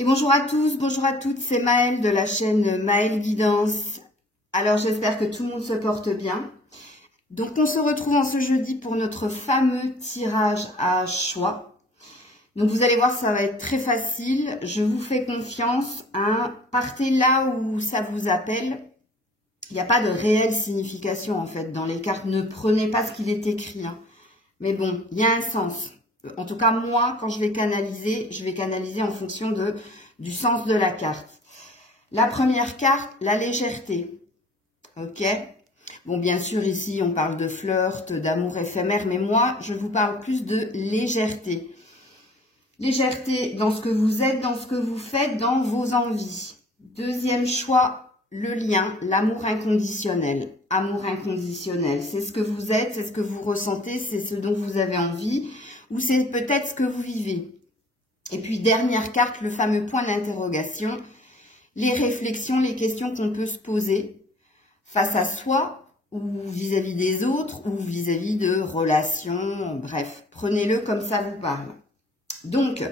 Et bonjour à tous, bonjour à toutes, c'est Maëlle de la chaîne Maëlle Guidance. Alors j'espère que tout le monde se porte bien. Donc on se retrouve en ce jeudi pour notre fameux tirage à choix. Donc vous allez voir, ça va être très facile, je vous fais confiance. Partez là où ça vous appelle. Il n'y a pas de réelle signification en fait dans les cartes, ne prenez pas ce qu'il est écrit. Mais bon, il y a un sens. En tout cas, moi, quand je vais canaliser en fonction du sens de la carte. La première carte, la légèreté. Ok? Bon, bien sûr, ici, on parle de flirt, d'amour éphémère, mais moi, je vous parle plus de légèreté. Légèreté dans ce que vous êtes, dans ce que vous faites, dans vos envies. Deuxième choix, le lien, l'amour inconditionnel. Amour inconditionnel, c'est ce que vous êtes, c'est ce que vous ressentez, c'est ce dont vous avez envie. Ou c'est peut-être ce que vous vivez. Et puis, dernière carte, le fameux point d'interrogation, les réflexions, les questions qu'on peut se poser face à soi ou vis-à-vis des autres ou vis-à-vis de relations, bref, prenez-le comme ça vous parle. Donc,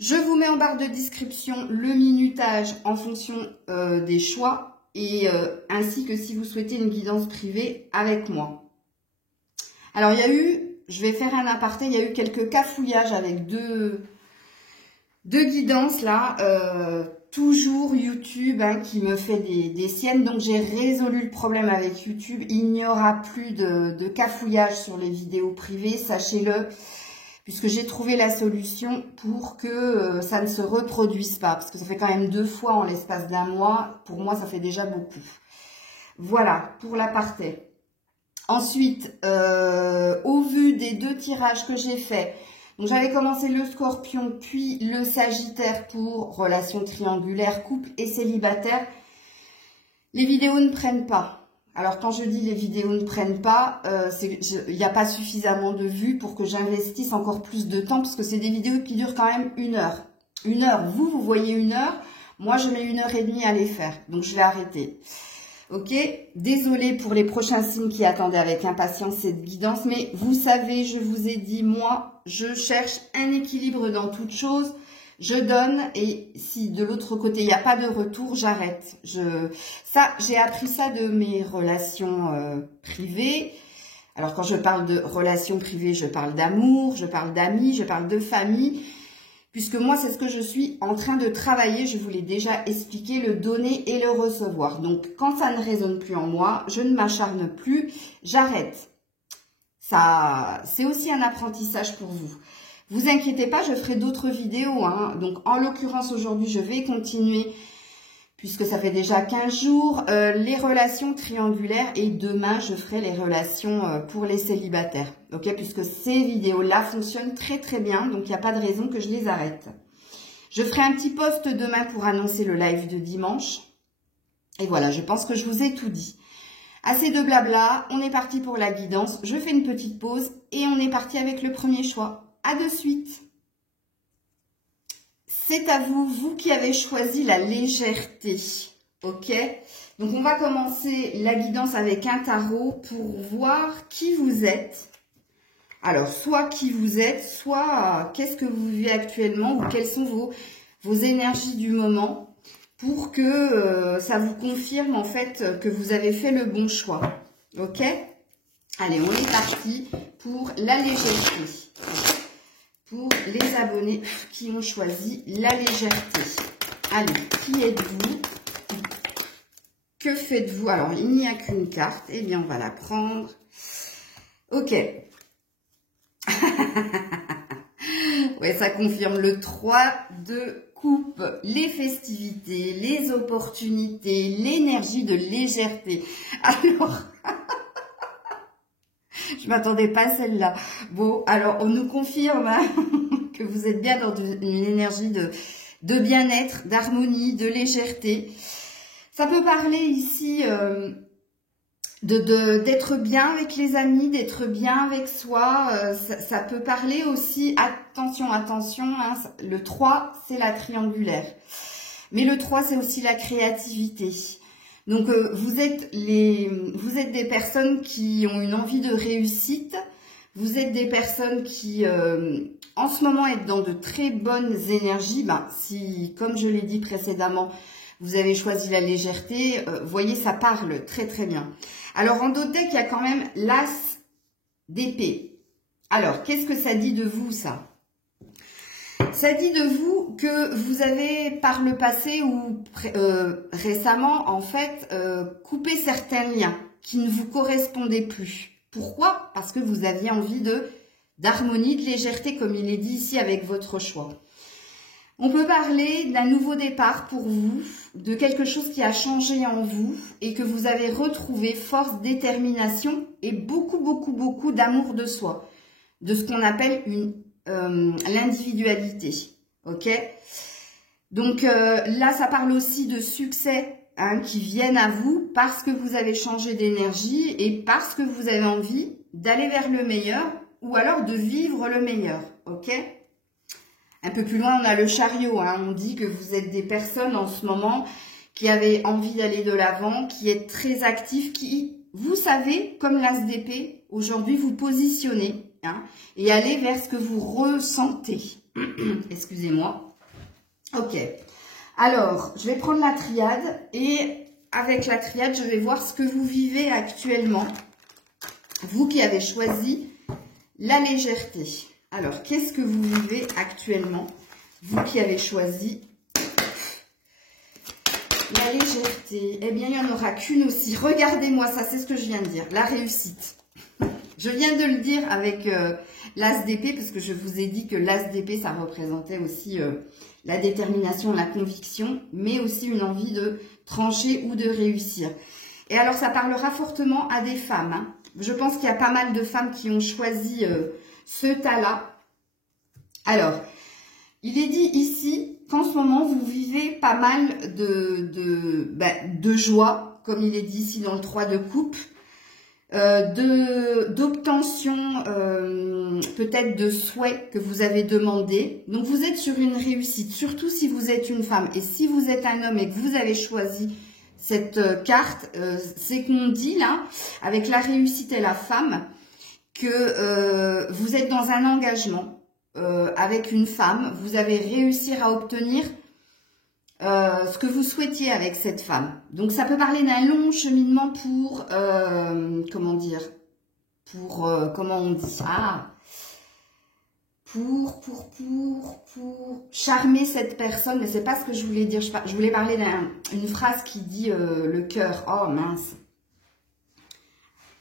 je vous mets en barre de description le minutage en fonction des choix et ainsi que si vous souhaitez une guidance privée avec moi. Alors, je vais faire un aparté, il y a eu quelques cafouillages avec deux guidances là, toujours YouTube qui me fait des siennes, donc j'ai résolu le problème avec YouTube, il n'y aura plus de cafouillage sur les vidéos privées, sachez-le, puisque j'ai trouvé la solution pour que ça ne se reproduise pas, parce que ça fait quand même 2 fois en l'espace d'un mois, pour moi ça fait déjà beaucoup. Voilà, pour l'aparté. Ensuite, au vu des 2 tirages que j'ai faits, donc j'avais commencé le Scorpion, puis le Sagittaire pour relations triangulaires, couple et célibataire. Les vidéos ne prennent pas. Alors quand je dis les vidéos ne prennent pas, il n'y a pas suffisamment de vues pour que j'investisse encore plus de temps, parce que c'est des vidéos qui durent quand même 1 heure. 1 heure, vous voyez 1 heure, moi je mets 1h30 à les faire, donc je vais arrêter. Ok, désolée pour les prochains signes qui attendaient avec impatience cette guidance, mais vous savez, je vous ai dit, moi, je cherche un équilibre dans toute chose, je donne, et si de l'autre côté, il n'y a pas de retour, j'arrête. J'ai appris ça de mes relations privées. Alors, quand je parle de relations privées, je parle d'amour, je parle d'amis, je parle de famille. Puisque moi, c'est ce que je suis en train de travailler, je vous l'ai déjà expliqué, le donner et le recevoir. Donc, quand ça ne résonne plus en moi, je ne m'acharne plus, j'arrête. Ça, c'est aussi un apprentissage pour vous. Vous inquiétez pas, je ferai d'autres vidéos. Donc, en l'occurrence, aujourd'hui, je vais continuer, puisque ça fait déjà 15 jours, les relations triangulaires. Et demain, je ferai les relations pour les célibataires. Ok, puisque ces vidéos-là fonctionnent très très bien, donc il n'y a pas de raison que je les arrête. Je ferai un petit post demain pour annoncer le live de dimanche. Et voilà, je pense que je vous ai tout dit. Assez de blabla, on est parti pour la guidance. Je fais une petite pause et on est parti avec le premier choix. À de suite. C'est à vous, vous qui avez choisi la légèreté. Ok? Donc on va commencer la guidance avec un tarot pour voir qui vous êtes. Alors, soit qui vous êtes, soit qu'est-ce que vous vivez actuellement ou quelles sont vos énergies du moment pour que ça vous confirme en fait que vous avez fait le bon choix. Ok? Allez, on est parti pour la légèreté. Pour les abonnés qui ont choisi la légèreté. Allez, qui êtes-vous? Que faites-vous? Alors, il n'y a qu'une carte. Eh bien, on va la prendre. Ok. Ouais, ça confirme le 3 de coupe, les festivités, les opportunités, l'énergie de légèreté. Alors, je m'attendais pas à celle-là. Bon, alors, on nous confirme que vous êtes bien dans une énergie de bien-être, d'harmonie, de légèreté. Ça peut parler ici d'être bien avec les amis, d'être bien avec soi. Ça peut parler aussi, attention, le 3, c'est la triangulaire. Mais le 3, c'est aussi la créativité. Donc, vous êtes des personnes qui ont une envie de réussite, Vous êtes des personnes qui, en ce moment, êtes dans de très bonnes énergies. Ben, si, comme je l'ai dit précédemment, vous avez choisi la légèreté, voyez, ça parle très très bien. Alors, en d'autres decks, il y a quand même l'as d'épée. Alors, qu'est-ce que ça dit de vous, ça? Ça dit de vous que vous avez, par le passé ou récemment, en fait, coupé certains liens qui ne vous correspondaient plus. Pourquoi? Parce que vous aviez envie d'harmonie, de légèreté, comme il est dit ici, avec votre choix. On peut parler d'un nouveau départ pour vous, de quelque chose qui a changé en vous et que vous avez retrouvé force, détermination et beaucoup d'amour de soi, de ce qu'on appelle l'individualité. Ok? Donc là, ça parle aussi de succès qui viennent à vous parce que vous avez changé d'énergie et parce que vous avez envie d'aller vers le meilleur ou alors de vivre le meilleur. Ok? Un peu plus loin, on a le chariot. On dit que vous êtes des personnes en ce moment qui avaient envie d'aller de l'avant, qui êtes très actifs, qui, vous savez, comme l'as d'épée, aujourd'hui vous positionnez et aller vers ce que vous ressentez. Excusez-moi. Ok. Alors, je vais prendre la triade et avec la triade, je vais voir ce que vous vivez actuellement. Vous qui avez choisi la légèreté. Alors, qu'est-ce que vous vivez actuellement, vous qui avez choisi la légèreté? Eh bien, il n'y en aura qu'une aussi. Regardez-moi ça, c'est ce que je viens de dire. La réussite. Je viens de le dire avec l'as d'épée, parce que je vous ai dit que l'as d'épée, ça représentait aussi la détermination, la conviction, mais aussi une envie de trancher ou de réussir. Et alors, ça parlera fortement à des femmes. Je pense qu'il y a pas mal de femmes qui ont choisi ce tas-là. Alors, il est dit ici qu'en ce moment, vous vivez pas mal de joie, comme il est dit ici dans le 3 de coupe, d'obtention, peut-être de souhaits que vous avez demandé. Donc, vous êtes sur une réussite, surtout si vous êtes une femme. Et si vous êtes un homme et que vous avez choisi cette carte, c'est qu'on dit là, avec la réussite et la femme, que vous êtes dans un engagement avec une femme, vous avez réussi à obtenir ce que vous souhaitiez avec cette femme. Donc ça peut parler d'un long cheminement pour, comment dire, pour, comment on dit ça, pour charmer cette personne, mais c'est pas ce que je voulais dire, je voulais parler d'une phrase qui dit le cœur, oh mince.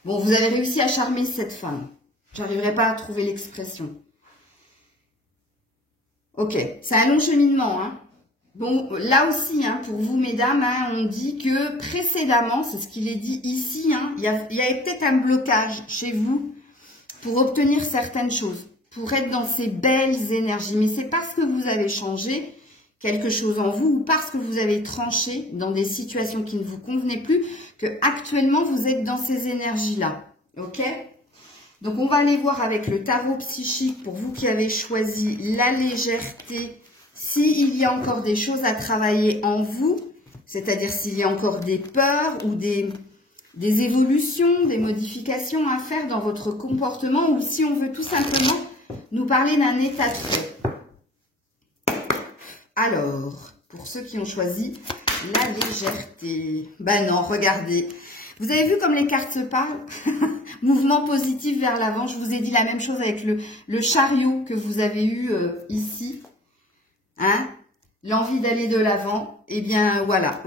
Bon, vous avez réussi à charmer cette femme. J'arriverai pas à trouver l'expression. Ok, c'est un long cheminement. Bon, là aussi, pour vous, mesdames, on dit que précédemment, c'est ce qu'il est dit ici, il y a peut-être un blocage chez vous pour obtenir certaines choses, pour être dans ces belles énergies. Mais c'est parce que vous avez changé quelque chose en vous ou parce que vous avez tranché dans des situations qui ne vous convenaient plus que actuellement vous êtes dans ces énergies-là. Ok? Donc, on va aller voir avec le tarot psychique pour vous qui avez choisi la légèreté, s'il y a encore des choses à travailler en vous, c'est-à-dire s'il y a encore des peurs ou des évolutions, des modifications à faire dans votre comportement ou si on veut tout simplement nous parler d'un état de fait. Alors, pour ceux qui ont choisi la légèreté, ben non, regardez. Vous avez vu comme les cartes se parlent? Mouvement positif vers l'avant. Je vous ai dit la même chose avec le chariot que vous avez eu ici. L'envie d'aller de l'avant. Eh bien, voilà.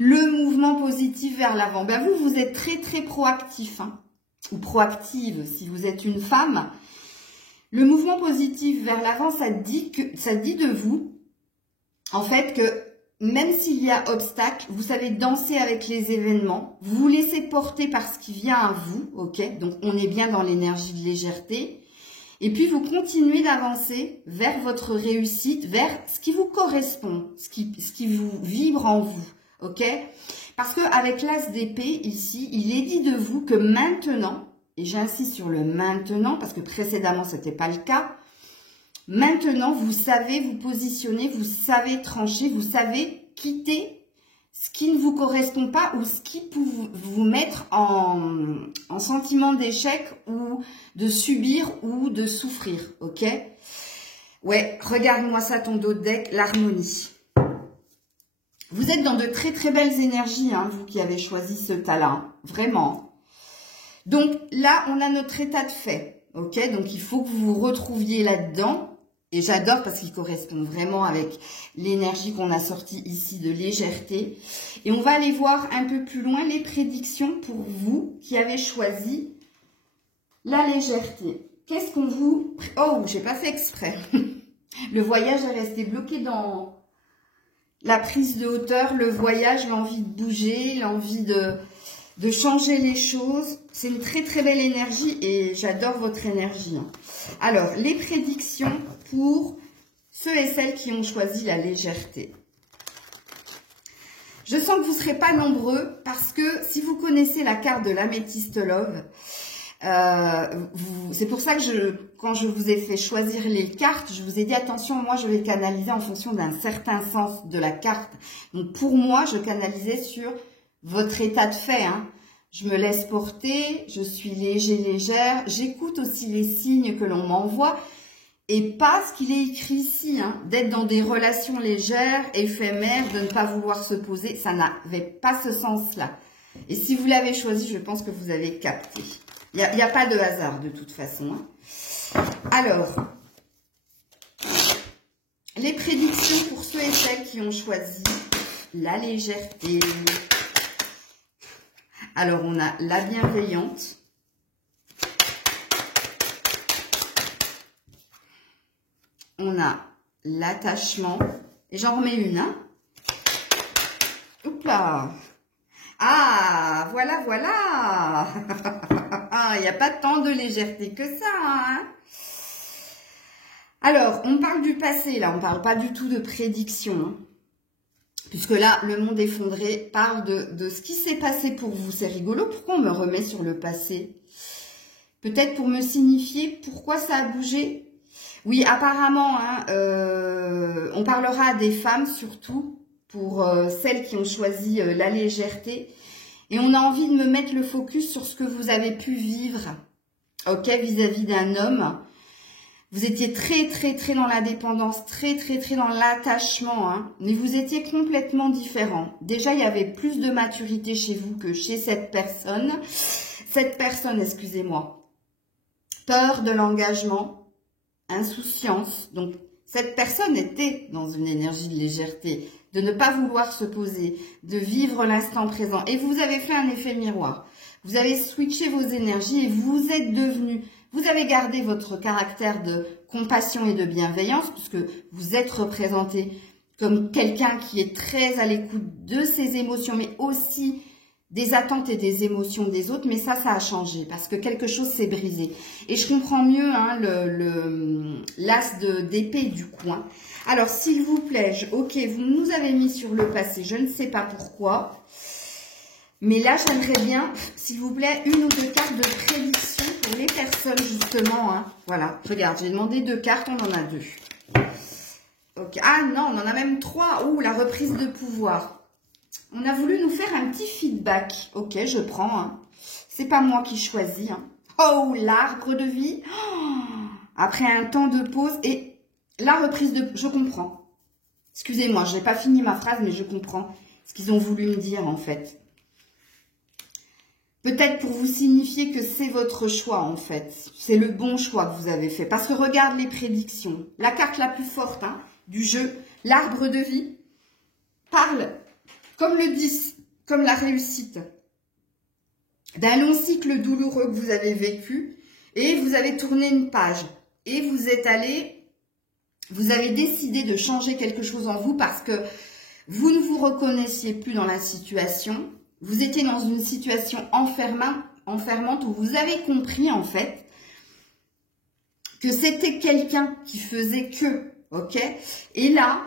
Le mouvement positif vers l'avant. Ben vous êtes très proactif. Ou proactive si vous êtes une femme. Le mouvement positif vers l'avant, ça dit de vous, en fait, que même s'il y a obstacle, vous savez danser avec les événements, vous vous laissez porter par ce qui vient à vous, ok? Donc, on est bien dans l'énergie de légèreté. Et puis, vous continuez d'avancer vers votre réussite, vers ce qui vous correspond, ce qui vous vibre en vous, ok? Parce qu'avec l'as d'épée, ici, il est dit de vous que maintenant, et j'insiste sur le maintenant, parce que précédemment, ce n'était pas le cas, maintenant, vous savez vous positionner, vous savez trancher, vous savez quitter ce qui ne vous correspond pas ou ce qui peut vous mettre en sentiment d'échec ou de subir ou de souffrir, ok? Ouais, regarde-moi ça, ton dos de deck, l'harmonie. Vous êtes dans de très très belles énergies, hein, vous qui avez choisi ce talent, vraiment. Donc là, on a notre état de fait, ok? Donc il faut que vous vous retrouviez là-dedans. Et j'adore parce qu'il correspond vraiment avec l'énergie qu'on a sortie ici de légèreté. Et on va aller voir un peu plus loin les prédictions pour vous qui avez choisi la légèreté. Qu'est-ce qu'on vous... Oh, j'ai pas fait exprès. Le voyage est resté bloqué dans la prise de hauteur, le voyage, l'envie de bouger, l'envie de changer les choses. C'est une très très belle énergie et j'adore votre énergie. Alors, les prédictions pour ceux et celles qui ont choisi la légèreté. Je sens que vous ne serez pas nombreux parce que si vous connaissez la carte de l'améthyste love, c'est pour ça que quand je vous ai fait choisir les cartes, je vous ai dit attention, moi je vais canaliser en fonction d'un certain sens de la carte. Donc pour moi, je canalisais sur votre état de fait, hein. Je me laisse porter, je suis léger, légère. J'écoute aussi les signes que l'on m'envoie et pas ce qu'il est écrit ici, hein, d'être dans des relations légères, éphémères, de ne pas vouloir se poser. Ça n'avait pas ce sens-là. Et si vous l'avez choisi, je pense que vous avez capté. Il n'y a pas de hasard de toute façon, hein. Alors, les prédictions pour ceux et celles qui ont choisi la légèreté. Alors, on a la bienveillante. On a l'attachement. Et j'en remets une, hein. Oups là. Ah, voilà, voilà. Il n'y a pas tant de légèreté que ça, hein. Alors, on parle du passé, là. On ne parle pas du tout de prédiction, hein. Puisque là, le monde effondré parle de ce qui s'est passé pour vous. C'est rigolo, pourquoi on me remet sur le passé? Peut-être pour me signifier pourquoi ça a bougé. Oui, apparemment, hein, on parlera à des femmes surtout, pour celles qui ont choisi la légèreté. Et on a envie de me mettre le focus sur ce que vous avez pu vivre, ok, vis-à-vis d'un homme. Vous étiez très, très, très dans la dépendance, très, très, très dans l'attachement, hein, mais vous étiez complètement différent. Déjà, il y avait plus de maturité chez vous que chez cette personne. Cette personne, excusez-moi, peur de l'engagement, insouciance. Donc, cette personne était dans une énergie de légèreté, de ne pas vouloir se poser, de vivre l'instant présent. Et vous avez fait un effet miroir. Vous avez switché vos énergies et vous êtes devenu... Vous avez gardé votre caractère de compassion et de bienveillance puisque vous êtes représenté comme quelqu'un qui est très à l'écoute de ses émotions, mais aussi des attentes et des émotions des autres. Mais ça a changé parce que quelque chose s'est brisé. Et je comprends mieux, hein, l'as d'épée du coin. Alors, s'il vous plaît, ok, vous nous avez mis sur le passé, je ne sais pas pourquoi. Mais là, j'aimerais bien, s'il vous plaît, une ou deux cartes de prédiction pour les personnes, justement. Hein. Voilà, regarde, j'ai demandé 2 cartes, on en a 2. Okay. Ah non, on en a même 3. Ouh, la reprise de pouvoir. On a voulu nous faire un petit feedback. Ok, je prends. Hein. C'est pas moi qui choisis. Hein. Oh, l'arbre de vie. Oh, après un temps de pause et la reprise de... Je comprends. Excusez-moi, je n'ai pas fini ma phrase, mais je comprends ce qu'ils ont voulu me dire, en fait. Peut-être pour vous signifier que c'est votre choix, en fait. C'est le bon choix que vous avez fait. Parce que regarde les prédictions. La carte la plus forte, hein, du jeu, l'arbre de vie, parle, comme le 10, comme la réussite, d'un long cycle douloureux que vous avez vécu. Et vous avez tourné une page. Et vous êtes allé, vous avez décidé de changer quelque chose en vous parce que vous ne vous reconnaissiez plus dans la situation. Vous étiez dans une situation enfermante où vous avez compris en fait que c'était quelqu'un qui faisait que, ok? Et là,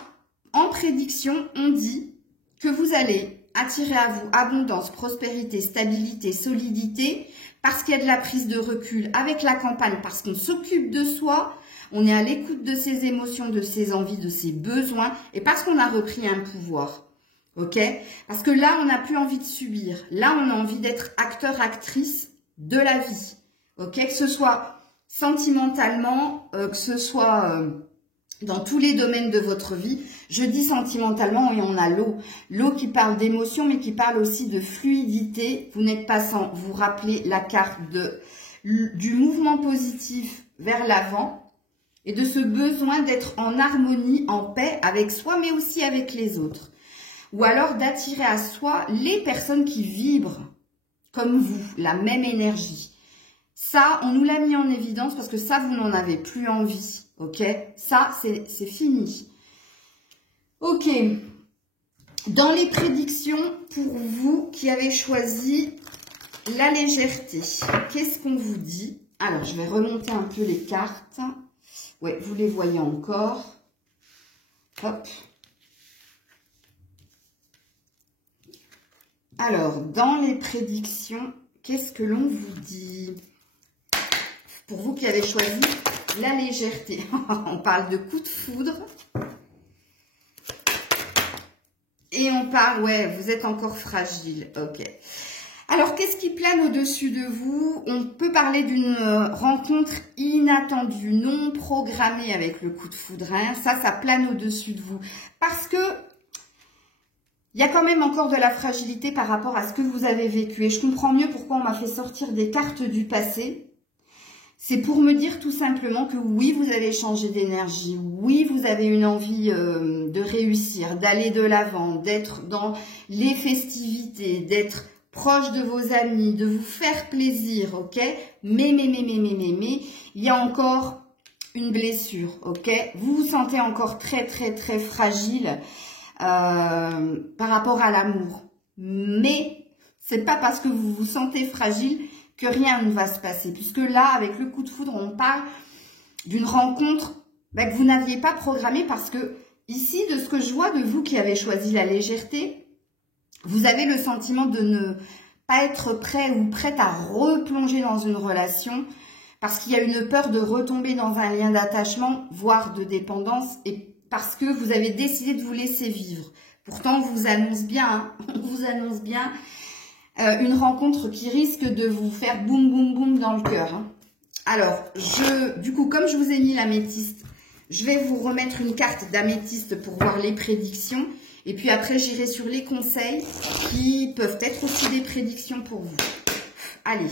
en prédiction, on dit que vous allez attirer à vous abondance, prospérité, stabilité, solidité, parce qu'il y a de la prise de recul avec la campagne, parce qu'on s'occupe de soi, on est à l'écoute de ses émotions, de ses envies, de ses besoins, et parce qu'on a repris un pouvoir. Ok? Parce que là, on n'a plus envie de subir. Là, on a envie d'être acteur, actrice de la vie. Ok? Que ce soit sentimentalement, que ce soit dans tous les domaines de votre vie. Je dis sentimentalement, et on a l'eau. L'eau qui parle d'émotion, mais qui parle aussi de fluidité. Vous n'êtes pas sans vous rappeler la carte du mouvement positif vers l'avant et de ce besoin d'être en harmonie, en paix avec soi, mais aussi avec les autres. Ou alors d'attirer à soi les personnes qui vibrent comme vous, la même énergie. Ça, on nous l'a mis en évidence parce que ça, vous n'en avez plus envie. Ok? Ça, c'est fini. Ok. Dans les prédictions, pour vous qui avez choisi la légèreté, qu'est-ce qu'on vous dit? Alors, je vais remonter un peu les cartes. Ouais, vous les voyez encore. Hop. Alors, dans les prédictions, qu'est-ce que l'on vous dit? Pour vous qui avez choisi la légèreté, on parle de coup de foudre. Et on parle, ouais, vous êtes encore fragile, ok. Alors, qu'est-ce qui plane au-dessus de vous? On peut parler d'une rencontre inattendue, non programmée avec le coup de foudre. Hein. Ça plane au-dessus de vous. Parce que il y a quand même encore de la fragilité par rapport à ce que vous avez vécu. Et je comprends mieux pourquoi on m'a fait sortir des cartes du passé. C'est pour me dire tout simplement que oui, vous avez changé d'énergie. Oui, vous avez une envie de réussir, d'aller de l'avant, d'être dans les festivités, d'être proche de vos amis, de vous faire plaisir, ok? Mais, il y a encore une blessure, ok? Vous vous sentez encore très fragile par rapport à l'amour. Mais c'est pas parce que vous vous sentez fragile que rien ne va se passer. Puisque là, avec le coup de foudre, on parle d'une rencontre que vous n'aviez pas programmée parce que ici, de ce que je vois de vous qui avez choisi la légèreté, vous avez le sentiment de ne pas être prêt ou prête à replonger dans une relation parce qu'il y a une peur de retomber dans un lien d'attachement, voire de dépendance, et parce que vous avez décidé de vous laisser vivre. Pourtant, on vous annonce bien, hein, on vous annonce bien une rencontre qui risque de vous faire boum, boum, boum dans le cœur. Hein. Alors, du coup, comme je vous ai mis l'améthyste, je vais vous remettre une carte d'améthyste pour voir les prédictions. Et puis après, j'irai sur les conseils qui peuvent être aussi des prédictions pour vous. Allez.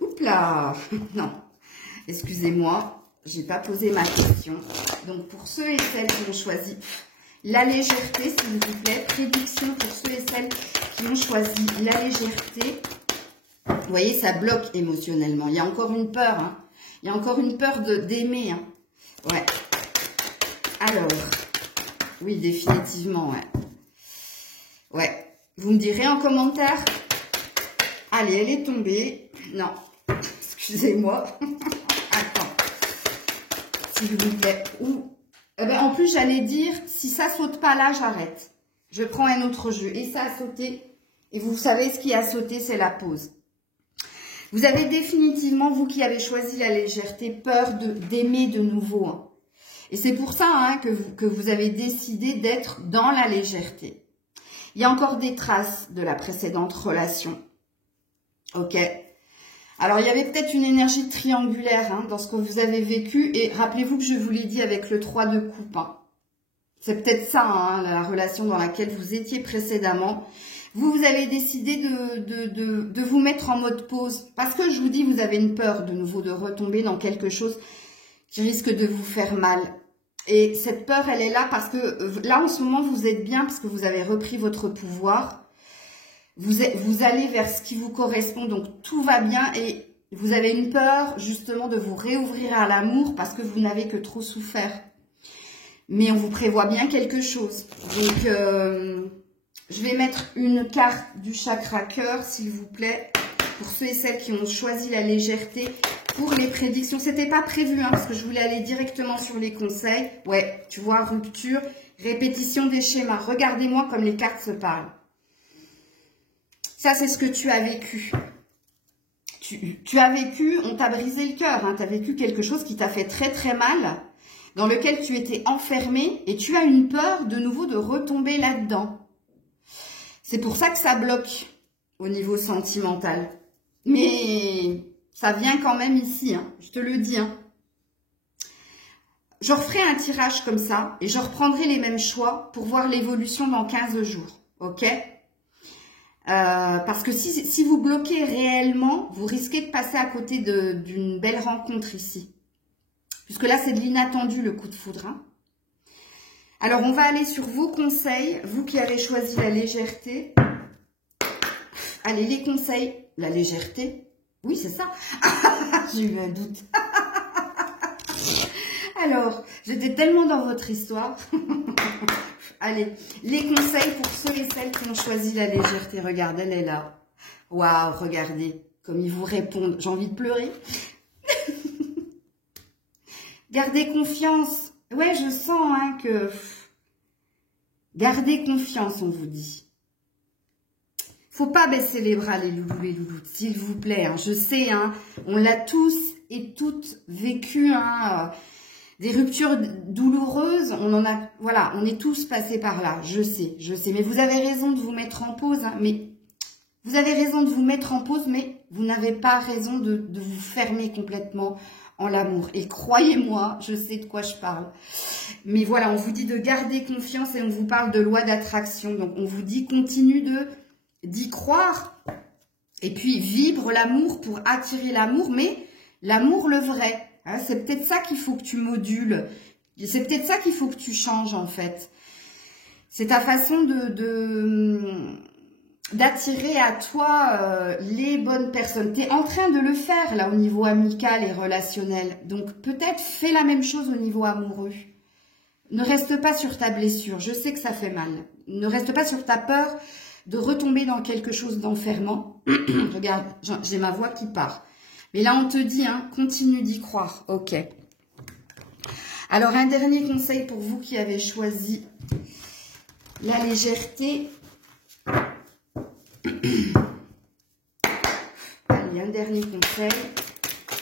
Oups là. Non. Excusez-moi. J'ai pas posé ma question. Donc, pour ceux et celles qui ont choisi la légèreté, s'il vous plaît. Prédiction pour ceux et celles qui ont choisi la légèreté. Vous voyez, ça bloque émotionnellement. Il y a encore une peur. Hein. Il y a encore une peur d'aimer. Hein. Ouais. Alors, oui, définitivement, ouais. Ouais. Vous me direz en commentaire. Allez, elle est tombée. Non. Excusez-moi. Attends. S'il vous plaît. Ouh. Eh ben, en plus, j'allais dire, si ça saute pas là, j'arrête. Je prends un autre jeu. Et ça a sauté. Et vous savez, ce qui a sauté, c'est la pause. Vous avez définitivement, vous qui avez choisi la légèreté, peur d'aimer de nouveau. Hein. Et c'est pour ça hein, que vous avez décidé d'être dans la légèreté. Il y a encore des traces de la précédente relation. Ok. Alors, il y avait peut-être une énergie triangulaire hein, dans ce que vous avez vécu. Et rappelez-vous que je vous l'ai dit avec le 3 de coupe. Hein. C'est peut-être ça, hein, la relation dans laquelle vous étiez précédemment. Vous avez décidé de vous mettre en mode pause. Parce que je vous dis, vous avez une peur de nouveau de retomber dans quelque chose qui risque de vous faire mal. Et cette peur, elle est là parce que là, en ce moment, vous êtes bien parce que vous avez repris votre pouvoir. Vous allez vers ce qui vous correspond, donc tout va bien. Et vous avez une peur, justement, de vous réouvrir à l'amour parce que vous n'avez que trop souffert. Mais on vous prévoit bien quelque chose. Donc, je vais mettre une carte du chakra cœur, s'il vous plaît, pour ceux et celles qui ont choisi la légèreté. Pour les prédictions, c'était pas prévu, hein, parce que je voulais aller directement sur les conseils. Ouais, tu vois, rupture, répétition des schémas. Regardez-moi comme les cartes se parlent. Ça, c'est ce que tu as vécu. Tu as vécu, on t'a brisé le cœur. Hein, tu as vécu quelque chose qui t'a fait très mal, dans lequel tu étais enfermé et tu as une peur de nouveau de retomber là-dedans. C'est pour ça que ça bloque au niveau sentimental. Mais ça vient quand même ici, hein, je te le dis. Hein. Je referai un tirage comme ça et je reprendrai les mêmes choix pour voir l'évolution dans 15 jours. Ok? Parce que si vous bloquez réellement, vous risquez de passer à côté d'une belle rencontre ici. Puisque là, c'est de l'inattendu, le coup de foudre. Hein. Alors, on va aller sur vos conseils. Vous qui avez choisi la légèreté. Allez, les conseils. La légèreté. Oui, c'est ça. J'ai eu un doute. Alors, j'étais tellement dans votre histoire. Allez, les conseils pour ceux et celles qui ont choisi la légèreté. Regardez, elle est là. Waouh, regardez comme ils vous répondent. J'ai envie de pleurer. Gardez confiance. Ouais, je sens hein, que... Gardez confiance, on vous dit. Faut pas baisser les bras, les loulous, s'il vous plaît. Hein. Je sais, hein, on l'a tous et toutes vécu, hein, des ruptures douloureuses. On en a, voilà, on est tous passés par là. Je sais. Mais vous avez raison de vous mettre en pause. Hein, mais vous avez raison de vous mettre en pause, mais vous n'avez pas raison de vous fermer complètement en l'amour. Et croyez-moi, je sais de quoi je parle. Mais voilà, on vous dit de garder confiance et on vous parle de loi d'attraction. Donc, on vous dit continue d'y croire. Et puis, vibre l'amour pour attirer l'amour, mais l'amour le vrai. Hein, c'est peut-être ça qu'il faut que tu modules. C'est peut-être ça qu'il faut que tu changes, en fait. C'est ta façon d'attirer à toi les bonnes personnes. Tu es en train de le faire, là, au niveau amical et relationnel. Donc, peut-être fais la même chose au niveau amoureux. Ne reste pas sur ta blessure. Je sais que ça fait mal. Ne reste pas sur ta peur de retomber dans quelque chose d'enfermant. Regarde, j'ai ma voix qui part. Mais là, on te dit, hein, continue d'y croire. Ok. Alors, un dernier conseil pour vous qui avez choisi la légèreté. Allez, un dernier conseil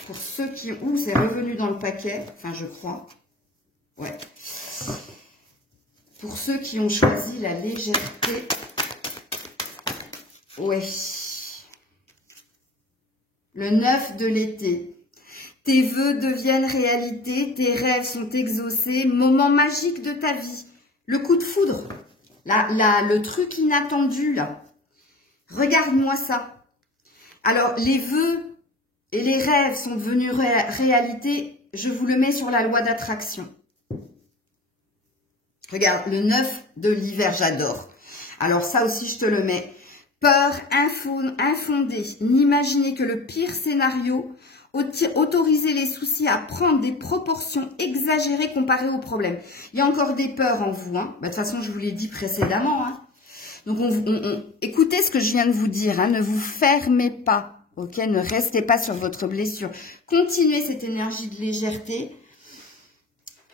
pour ceux qui... Ouh, c'est revenu dans le paquet. Enfin, je crois. Ouais. Pour ceux qui ont choisi la légèreté. Ouais. Le 9 de l'été. Tes vœux deviennent réalité, tes rêves sont exaucés, moment magique de ta vie. Le coup de foudre. Le truc inattendu, là. Regarde-moi ça. Alors, les vœux et les rêves sont devenus réalité. Je vous le mets sur la loi d'attraction. Regarde, le 9 de l'hiver, j'adore. Alors, ça aussi, je te le mets. Peur infondée. N'imaginer que le pire scénario. Autoriser les soucis à prendre des proportions exagérées comparées aux problèmes. Il y a encore des peurs en vous. Hein. Bah, de toute façon, je vous l'ai dit précédemment. Hein. Donc, écoutez ce que je viens de vous dire. Hein. Ne vous fermez pas. Ok, ne restez pas sur votre blessure. Continuez cette énergie de légèreté.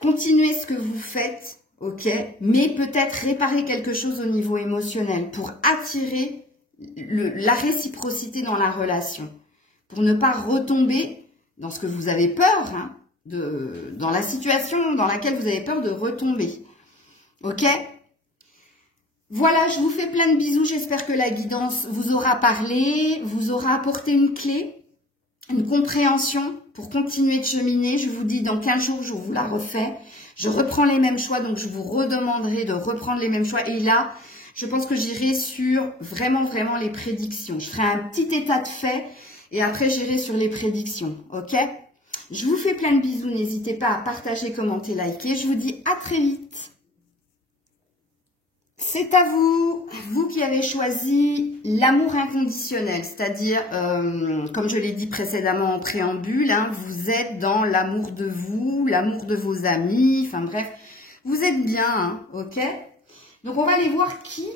Continuez ce que vous faites. Ok, mais peut-être réparer quelque chose au niveau émotionnel pour attirer la réciprocité dans la relation. Pour ne pas retomber dans ce que vous avez peur, hein, dans la situation dans laquelle vous avez peur de retomber. Ok? Voilà, je vous fais plein de bisous. J'espère que la guidance vous aura parlé, vous aura apporté une clé, une compréhension pour continuer de cheminer. Je vous dis, dans 15 jours, je vous la refais. Je reprends les mêmes choix, donc je vous redemanderai de reprendre les mêmes choix. Et là, je pense que j'irai sur vraiment les prédictions. Je ferai un petit état de fait et après, j'irai sur les prédictions. Ok? Je vous fais plein de bisous. N'hésitez pas à partager, commenter, liker. Je vous dis à très vite. C'est à vous, vous qui avez choisi l'amour inconditionnel, c'est-à-dire, comme je l'ai dit précédemment en préambule, hein, vous êtes dans l'amour de vous, l'amour de vos amis, enfin bref, vous êtes bien, hein, ok? Donc on va aller voir qui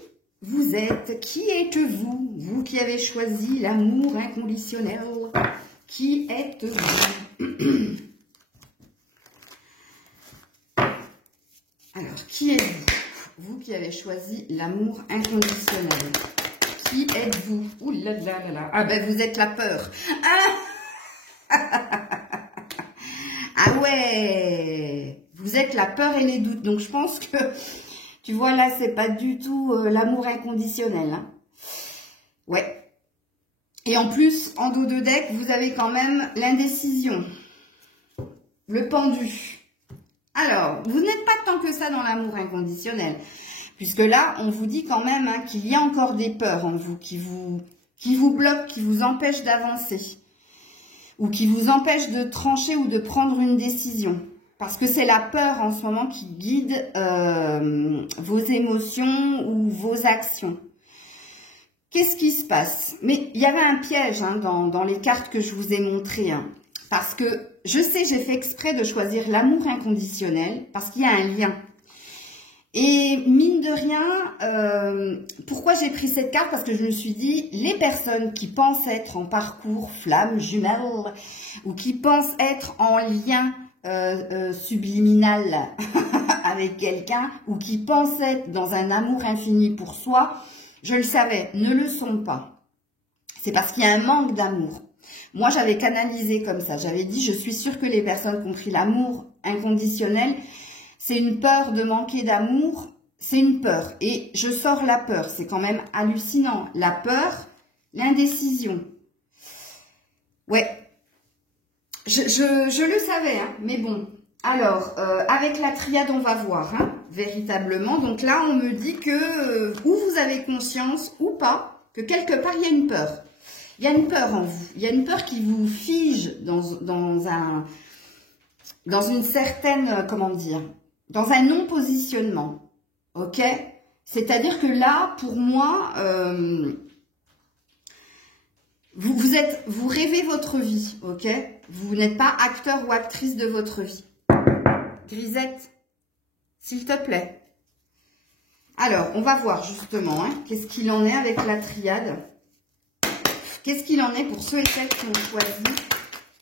vous êtes, qui êtes-vous, vous qui avez choisi l'amour inconditionnel, qui êtes-vous? Alors, qui êtes-vous? Vous qui avez choisi l'amour inconditionnel. Qui êtes-vous? Ouh là là là là. Ah ben vous êtes la peur. Ah ouais. Vous êtes la peur et les doutes. Donc je pense que Tu vois, là, c'est pas du tout l'amour inconditionnel. Hein. Ouais. Et en plus, en dos de deck, vous avez quand même l'indécision. Le pendu. Alors, vous n'êtes pas tant que ça dans l'amour inconditionnel. Puisque là, on vous dit quand même hein, qu'il y a encore des peurs en vous, qui vous bloquent, qui vous empêchent d'avancer. Ou qui vous empêchent de trancher ou de prendre une décision. Parce que c'est la peur en ce moment qui guide vos émotions ou vos actions. Qu'est-ce qui se passe? Mais il y avait un piège hein, dans les cartes que je vous ai montrées. Hein, parce que je sais, j'ai fait exprès de choisir l'amour inconditionnel parce qu'il y a un lien. Et mine de rien, pourquoi j'ai pris cette carte? Parce que je me suis dit, les personnes qui pensent être en parcours flamme jumelle ou qui pensent être en lien subliminal avec quelqu'un ou qui pensent être dans un amour infini pour soi, je le savais, ne le sont pas. C'est parce qu'il y a un manque d'amour. Moi, j'avais canalisé comme ça. J'avais dit, je suis sûre que les personnes qui ont pris l'amour inconditionnel, c'est une peur de manquer d'amour, c'est une peur. Et je sors la peur, c'est quand même hallucinant. La peur, l'indécision. Ouais. Je le savais, hein, mais bon. Alors, avec la triade, on va voir, hein, véritablement. Donc là, on me dit que, ou vous avez conscience, ou pas, que quelque part, il y a une peur. Il y a une peur en vous. Il y a une peur qui vous fige dans une certaine, comment dire, dans un non-positionnement. Ok? C'est-à-dire que là, pour moi, vous rêvez votre vie, ok? Vous n'êtes pas acteur ou actrice de votre vie. Grisette, s'il te plaît. Alors, on va voir justement, hein, qu'est-ce qu'il en est avec la triade. Qu'est-ce qu'il en est pour ceux et celles qui ont choisi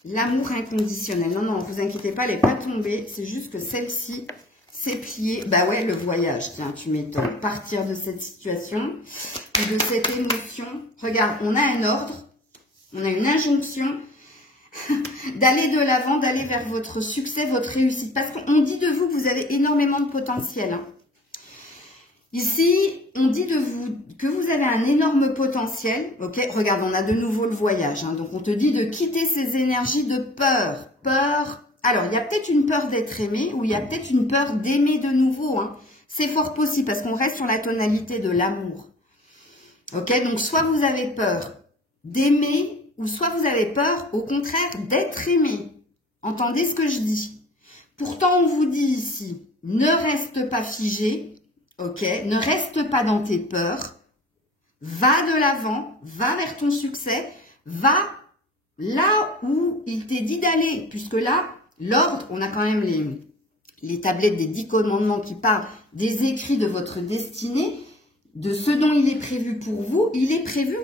l'amour inconditionnel. Non, non, vous inquiétez pas, elle n'est pas tombée. C'est juste que celle-ci s'est pliée. Bah ouais, le voyage, tiens, tu m'étonnes. Partir de cette situation et de cette émotion. Regarde, on a un ordre. On a une injonction d'aller de l'avant, d'aller vers votre succès, votre réussite. Parce qu'on dit de vous que vous avez énormément de potentiel. Hein. Ici, on dit de vous que vous avez un énorme potentiel. Ok, regarde, on a de nouveau le voyage. Hein. Donc, on te dit de quitter ces énergies de peur. Peur. Alors, il y a peut-être une peur d'être aimé ou il y a peut-être une peur d'aimer de nouveau. Hein. C'est fort possible parce qu'on reste sur la tonalité de l'amour. Ok, donc soit vous avez peur d'aimer ou soit vous avez peur, au contraire, d'être aimé. Entendez ce que je dis. Pourtant, on vous dit ici, ne reste pas figé, ok? Ne reste pas dans tes peurs. Va de l'avant, va vers ton succès, va là où il t'est dit d'aller. Puisque là, l'ordre, on a quand même les tablettes des 10 commandements qui parlent des écrits de votre destinée, de ce dont il est prévu pour vous. Il est prévu,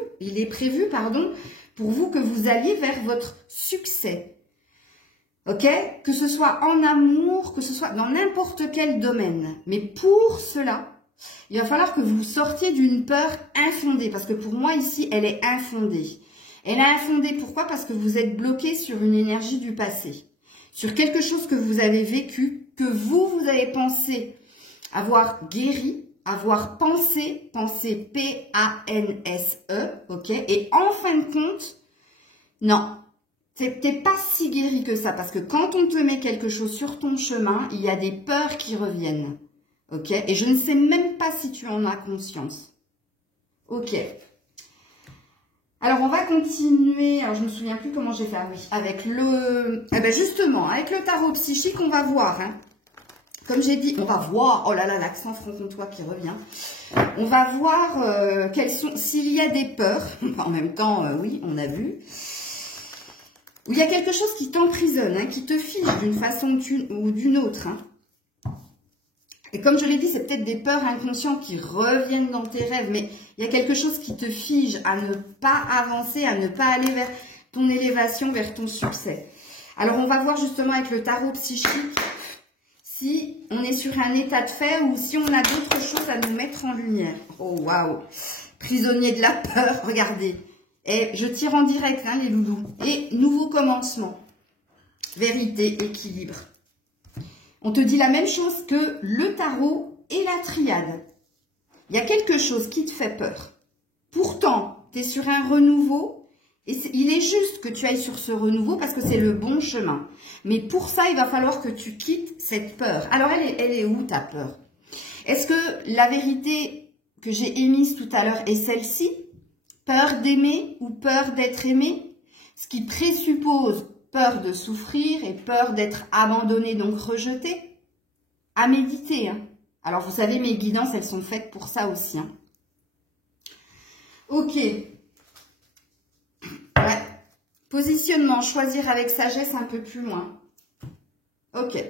pour vous que vous alliez vers votre succès. Ok? Que ce soit en amour, que ce soit dans n'importe quel domaine. Mais pour cela, il va falloir que vous sortiez d'une peur infondée. Parce que pour moi, ici, elle est infondée. Elle est infondée, pourquoi? Parce que vous êtes bloqué sur une énergie du passé. Sur quelque chose que vous avez vécu, que vous avez pensé avoir guéri, avoir pensé P-A-N-S-E, ok? Et en fin de compte, non, t'es pas si guéri que ça, parce que quand on te met quelque chose sur ton chemin, il y a des peurs qui reviennent, ok? Et je ne sais même pas si tu en as conscience, ok? Alors, on va continuer, alors je me souviens plus comment j'ai fait, ah oui, avec le, eh ben justement, avec le tarot psychique, on va voir, hein. Comme j'ai dit, on va voir, oh là là, l'accent franc-comtois qui revient. On va voir quelles sont, s'il y a des peurs, en même temps, oui, on a vu, où il y a quelque chose qui t'emprisonne, hein, qui te fige d'une façon ou d'une autre. Hein. Et comme je l'ai dit, c'est peut-être des peurs inconscientes qui reviennent dans tes rêves, mais il y a quelque chose qui te fige à ne pas avancer, à ne pas aller vers ton élévation, vers ton succès. Alors, on va voir justement avec le tarot psychique, si on est sur un état de fait ou si on a d'autres choses à nous mettre en lumière. Oh, waouh! Prisonnier de la peur, regardez. Et je tire en direct, hein, les loulous. Et nouveau commencement. Vérité, équilibre. On te dit la même chose que le tarot et la triade. Il y a quelque chose qui te fait peur. Pourtant, tu es sur un renouveau et il est juste que tu ailles sur ce renouveau parce que c'est le bon chemin. Mais pour ça, il va falloir que tu quittes cette peur. Alors, elle est où ta peur? Est-ce que la vérité que j'ai émise tout à l'heure est celle-ci? Peur d'aimer ou peur d'être aimé? Ce qui présuppose peur de souffrir et peur d'être abandonné, donc rejeté. À méditer. Hein. Alors, vous savez, mes guidances, elles sont faites pour ça aussi. Hein. Ok. Ouais. Positionnement, choisir avec sagesse un peu plus loin. Ok.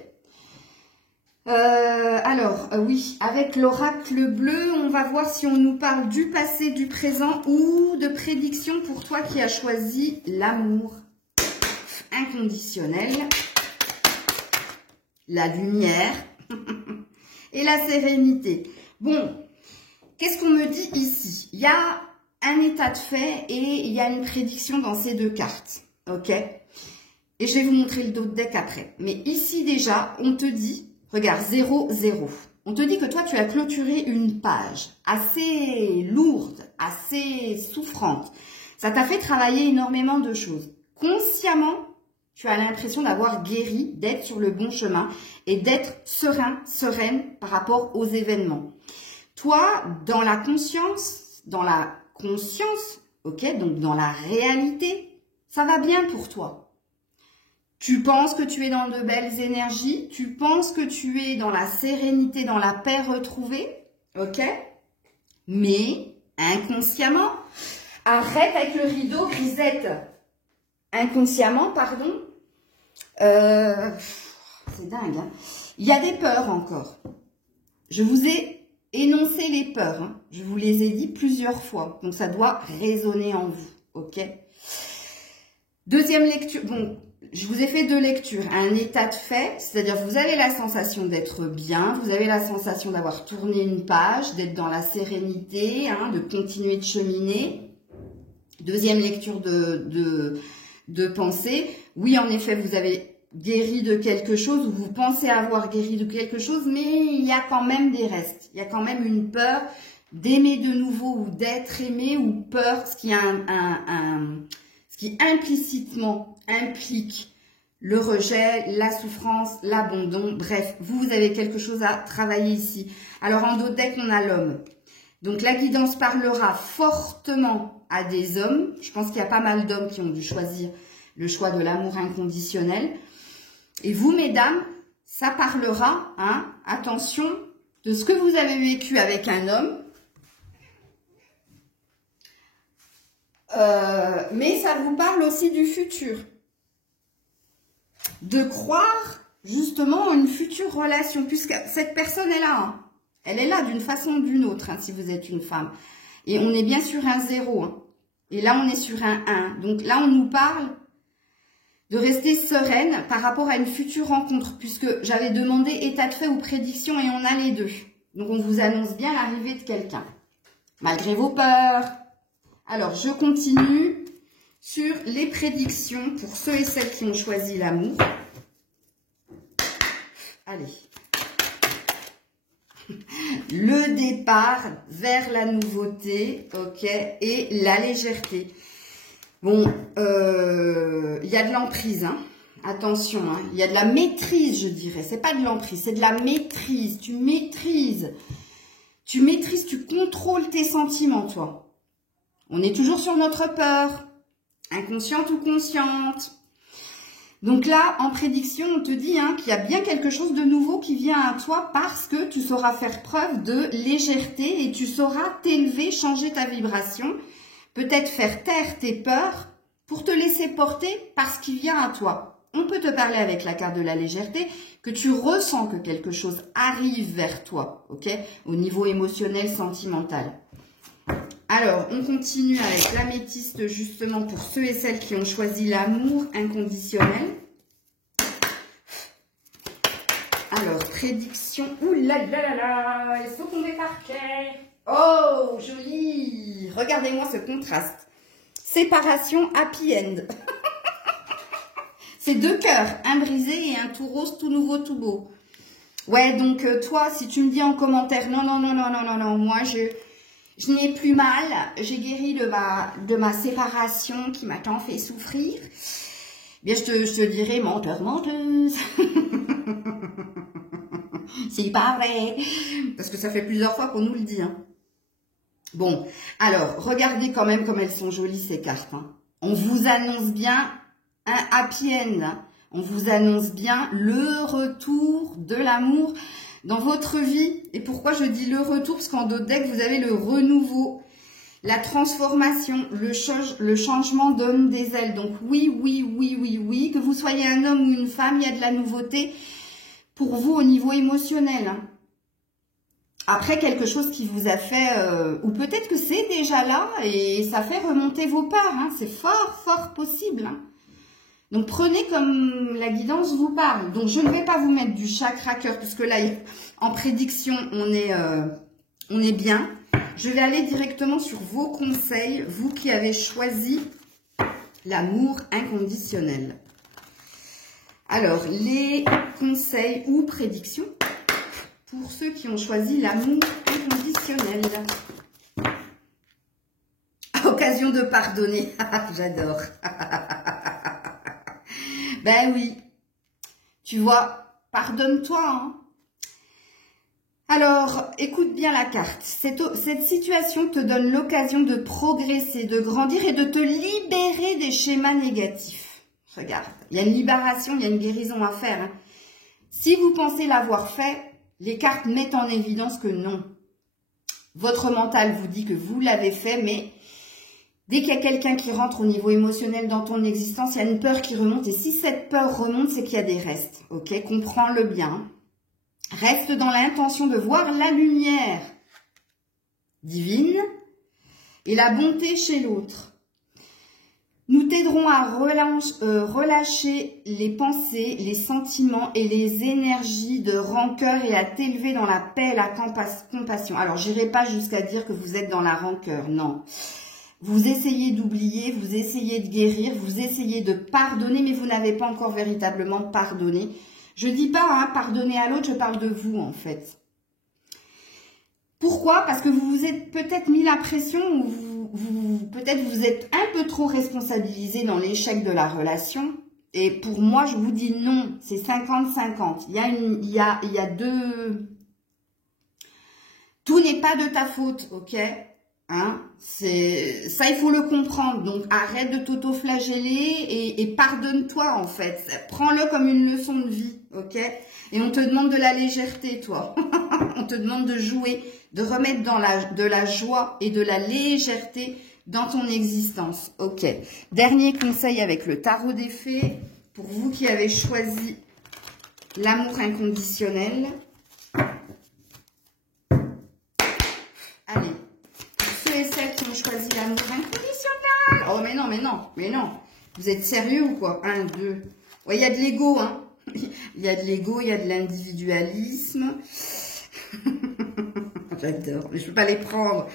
Oui, avec l'oracle bleu, on va voir si on nous parle du passé, du présent ou de prédiction pour toi qui as choisi l'amour inconditionnel, la lumière et la sérénité. Bon, qu'est-ce qu'on me dit ici? Il y a un état de fait et il y a une prédiction dans ces deux cartes, ok? Et je vais vous montrer le dos de deck après. Mais ici déjà, on te dit... Regarde, 0, 0. On te dit que toi, tu as clôturé une page assez lourde, assez souffrante. Ça t'a fait travailler énormément de choses. Consciemment, tu as l'impression d'avoir guéri, d'être sur le bon chemin et d'être serein, sereine par rapport aux événements. Toi, dans la conscience, ok, donc dans la réalité, ça va bien pour toi. Tu penses que tu es dans de belles énergies, tu penses que tu es dans la sérénité, dans la paix retrouvée, ok? Mais, inconsciemment, arrête avec le rideau, grisette. Inconsciemment, pardon. C'est dingue, hein? Il y a des peurs encore. Je vous ai énoncé les peurs, hein. Je vous les ai dit plusieurs fois, donc ça doit résonner en vous, ok? Deuxième lecture, bon... Je vous ai fait deux lectures, un état de fait, c'est-à-dire vous avez la sensation d'être bien, vous avez la sensation d'avoir tourné une page, d'être dans la sérénité, hein, de continuer de cheminer. Deuxième lecture de pensée, oui en effet vous avez guéri de quelque chose ou vous pensez avoir guéri de quelque chose, mais il y a quand même des restes, il y a quand même une peur d'aimer de nouveau ou d'être aimé ou peur, ce qui implicitement implique le rejet, la souffrance, l'abandon. Bref, vous avez quelque chose à travailler ici. Alors, en dos de deck, on a l'homme. Donc, la guidance parlera fortement à des hommes. Je pense qu'il y a pas mal d'hommes qui ont dû choisir le choix de l'amour inconditionnel. Et vous, mesdames, ça parlera, hein, attention, de ce que vous avez vécu avec un homme. Mais ça vous parle aussi du futur. De croire justement une future relation, puisque cette personne est là. Hein. Elle est là d'une façon ou d'une autre, hein, si vous êtes une femme. Et on est bien sur un 0. Hein. Et là, on est sur un 1. Donc là, on nous parle de rester sereine par rapport à une future rencontre, puisque j'avais demandé état de fait ou prédiction et on a les deux. Donc, on vous annonce bien l'arrivée de quelqu'un. Malgré vos peurs. Alors, je continue sur les prédictions pour ceux et celles qui ont choisi l'amour. Allez. Le départ vers la nouveauté, ok, et la légèreté. Bon, il y a de l'emprise, hein. Attention, hein. Il y a de la maîtrise, je dirais. C'est pas de l'emprise, c'est de la maîtrise. Tu maîtrises, tu contrôles tes sentiments, toi. On est toujours sur notre peur, inconsciente ou consciente. Donc là, en prédiction, on te dit hein, qu'il y a bien quelque chose de nouveau qui vient à toi parce que tu sauras faire preuve de légèreté et tu sauras t'élever, changer ta vibration, peut-être faire taire tes peurs pour te laisser porter par ce qui vient à toi. On peut te parler avec la carte de la légèreté, que tu ressens que quelque chose arrive vers toi, ok, au niveau émotionnel, sentimental. Alors, on continue avec l'améthyste justement pour ceux et celles qui ont choisi l'amour inconditionnel. Alors, prédiction. Ouh là là là là, elles sont tombées par terre. Oh, joli. Regardez-moi ce contraste. Séparation happy end. C'est deux cœurs, un brisé et un tout rose, tout nouveau, tout beau. Ouais, donc toi, si tu me dis en commentaire, non, non, non, non, non, non, non, moi, je n'ai plus mal, j'ai guéri de ma séparation qui m'a tant fait souffrir, bien, je te dirai menteur, menteuse. C'est pas vrai, parce que ça fait plusieurs fois qu'on nous le dit, hein. Bon, alors, regardez quand même comme elles sont jolies, ces cartes, hein. On vous annonce bien un happy end, hein. On vous annonce bien le retour de l'amour dans votre vie. Et pourquoi je dis le retour? Parce qu'en d'autres decks, vous avez le renouveau, la transformation, le changement d'homme des ailes. Donc oui, oui, oui, oui, oui, que vous soyez un homme ou une femme, il y a de la nouveauté pour vous au niveau émotionnel, hein. Après, quelque chose qui vous a fait, ou peut-être que c'est déjà là et ça fait remonter vos peurs, hein. C'est fort, fort possible, hein. Donc, prenez comme la guidance vous parle. Donc, je ne vais pas vous mettre du chakra cœur, puisque là, en prédiction, on est bien. Je vais aller directement sur vos conseils, vous qui avez choisi l'amour inconditionnel. Alors, les conseils ou prédictions pour ceux qui ont choisi l'amour inconditionnel. Occasion de pardonner. J'adore. Ben oui, tu vois, pardonne-toi, hein. Alors, écoute bien la carte. Cette situation te donne l'occasion de progresser, de grandir et de te libérer des schémas négatifs. Regarde, il y a une libération, il y a une guérison à faire, hein. Si vous pensez l'avoir fait, les cartes mettent en évidence que non. Votre mental vous dit que vous l'avez fait, mais dès qu'il y a quelqu'un qui rentre au niveau émotionnel dans ton existence, il y a une peur qui remonte. Et si cette peur remonte, c'est qu'il y a des restes. Ok, comprends-le bien. Reste dans l'intention de voir la lumière divine et la bonté chez l'autre. Nous t'aiderons à relâcher les pensées, les sentiments et les énergies de rancœur et à t'élever dans la paix et la compassion. Alors, j'irai pas jusqu'à dire que vous êtes dans la rancœur, non. Vous essayez d'oublier, vous essayez de guérir, vous essayez de pardonner, mais vous n'avez pas encore véritablement pardonné. Je dis pas hein, pardonner à l'autre, je parle de vous en fait. Pourquoi? Parce que vous vous êtes peut-être mis la pression ou peut-être vous êtes un peu trop responsabilisé dans l'échec de la relation. Et pour moi, je vous dis non, c'est 50-50. Il y a deux... Tout n'est pas de ta faute, ok? Hein, ça, il faut le comprendre. Donc, arrête de t'auto-flageller et pardonne-toi, en fait. Prends-le comme une leçon de vie, ok? Et on te demande de la légèreté, toi. On te demande de jouer, de remettre de la joie et de la légèreté dans ton existence, ok? Dernier conseil avec le tarot des fées, pour vous qui avez choisi l'amour inconditionnel. Allez. Et celles qui ont choisi l'amour inconditionnel. Oh, mais non, mais non, mais non. Vous êtes sérieux ou quoi? 1, 2. Ouais, il y a de l'ego, hein. Il y a de l'ego, il y a de l'individualisme. J'adore, mais je peux pas les prendre.